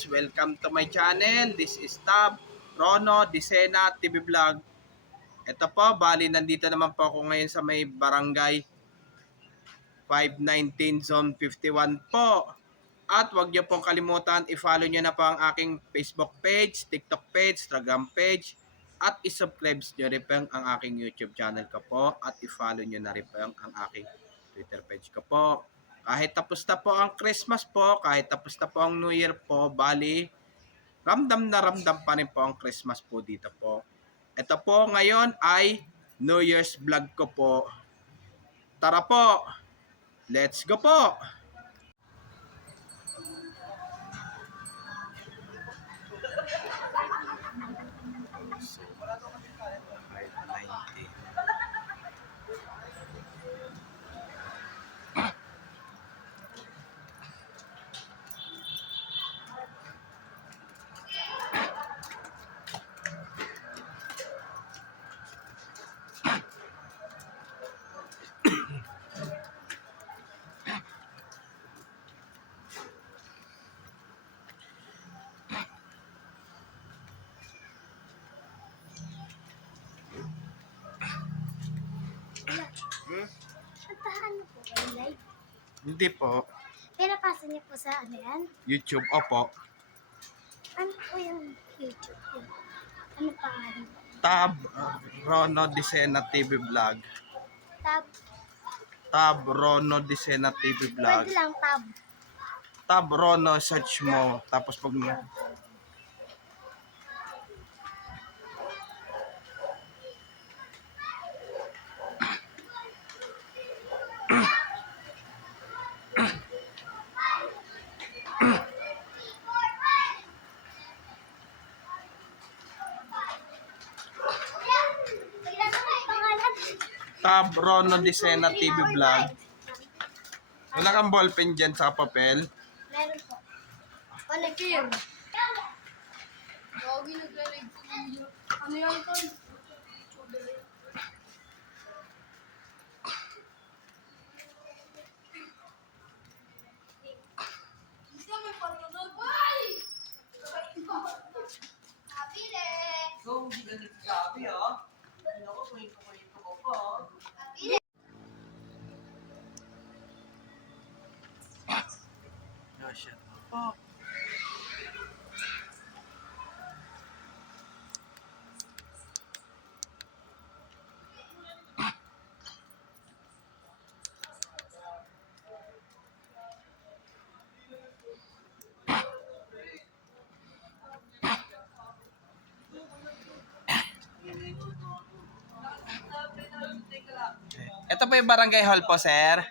guys, welcome to my channel. This is Tab Rono Disena TV Vlog. Ito po, bali nandito naman po ako ngayon sa may barangay 519 Zone 51 po. At huwag niyo pong kalimutan, i-follow niyo na po ang aking Facebook page, TikTok page, Instagram page, at i-subscribe niyo rin po ang aking YouTube channel ko po, at i-follow niyo na rin po ang aking Twitter page ko po. Kahit tapos na po ang Christmas po, kahit tapos na po ang New Year po, bali, ramdam na ramdam pa rin po ang Christmas po dito po. Ito po ngayon ay New Year's vlog ko po. Tara po, let's go po! Puntahan mo po kayo live? Hindi po. Pinapasa niyo po sa ano yan? YouTube, opo. Ano po yung YouTube yun? Ano pangalan po? Tab Rono Disena TV Vlog. Tab? Tab Rono Disena TV Vlog. Pwede lang tab. Tab Rono, search mo. Tapos pag Tab Rono Disena TV Vlog. Wala kang ballpen dyan sa papel. Meron po. Connect kayo. Gagi naglalag sa video. Ano yan to? Isa may panonood. Why? Happy day! So, hindi ka nagsabi, ha? Ano ko, kwento ko pa. Happy day! Oh. Ito po yung barangay hall po, sir.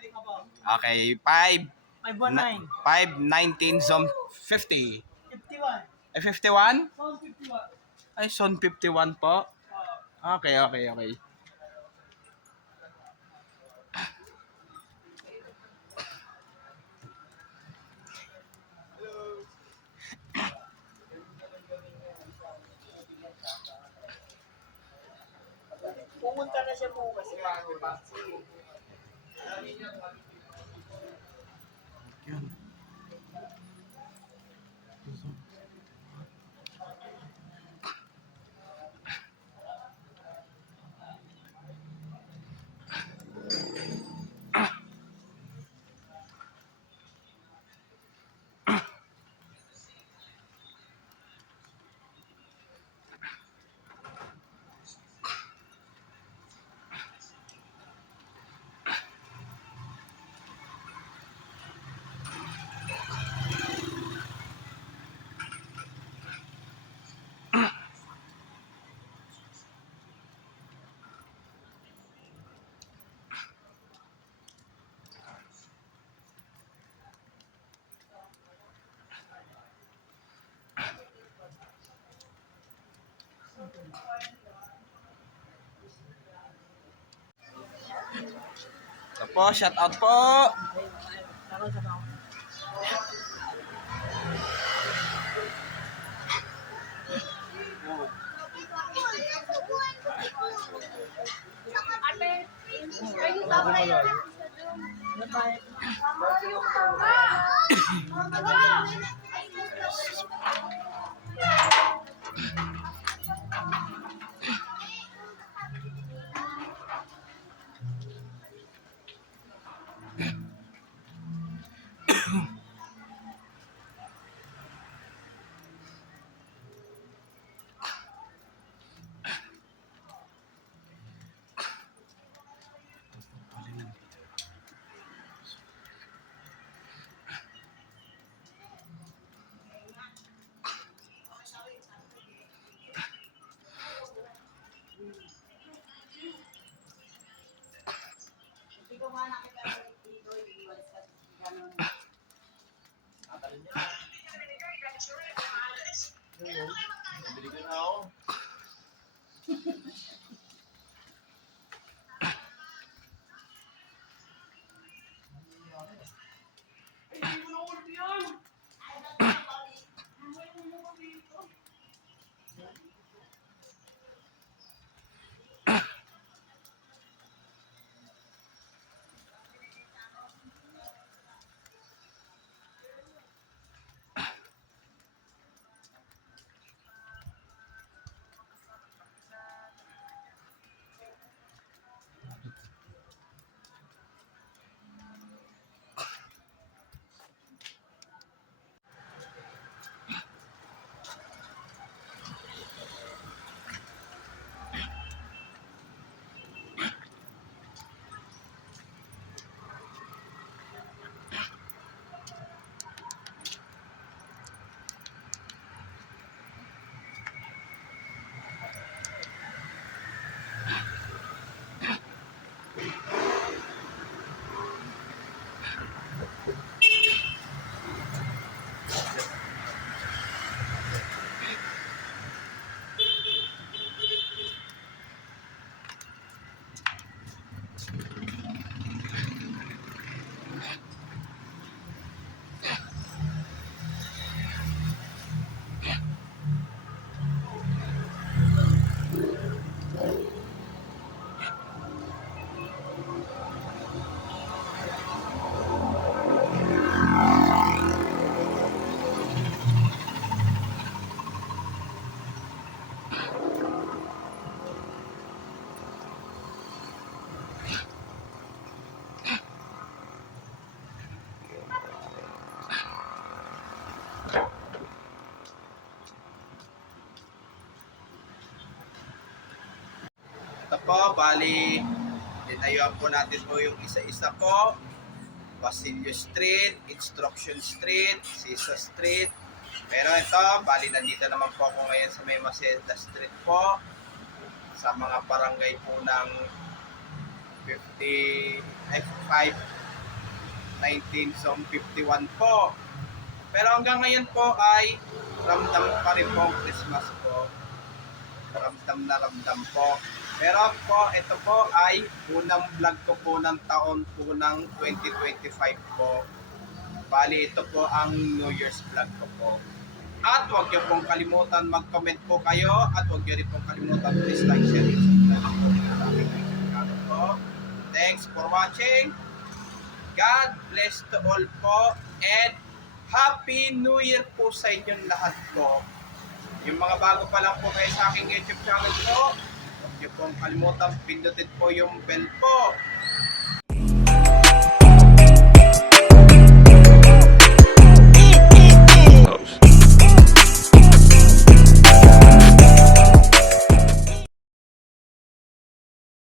Okay, 519. 519 Zone 50. 51. Ay, 51? Sound 51. Ay, Zone 51 po. Okay. Pumunta na siya bukas. Yun. Ito po, shout out po. Ate, kayo ba kayo? ako. Ay, hindi mo na ulit yan. Ito po, bali, tinayuan po natin po yung isa-isa po. Basilio Street, Instruction Street, Sisa Street. Pero ito, bali, nandito naman po ako ngayon sa may Maceda Street po. Sa mga barangay po ng 19 zone 51 po. Pero hanggang ngayon po ay ramdam pa rin po ang Christmas po. Ramdam na ramdam po. Pero po, ito po ay unang vlog ko po ng taon po ng 2025 po. Bali, ito po ang New Year's vlog ko po. At huwag niyo pong kalimutan mag-comment po kayo at huwag niyo rin pong kalimutan please like, share, and subscribe po. Thanks for watching. God bless to all po and Happy New Year po sa inyong lahat po. Yung mga bago pa lang po kayo sa aking YouTube channel po, huwag niyo pong kalimutan pindutin po yung bell po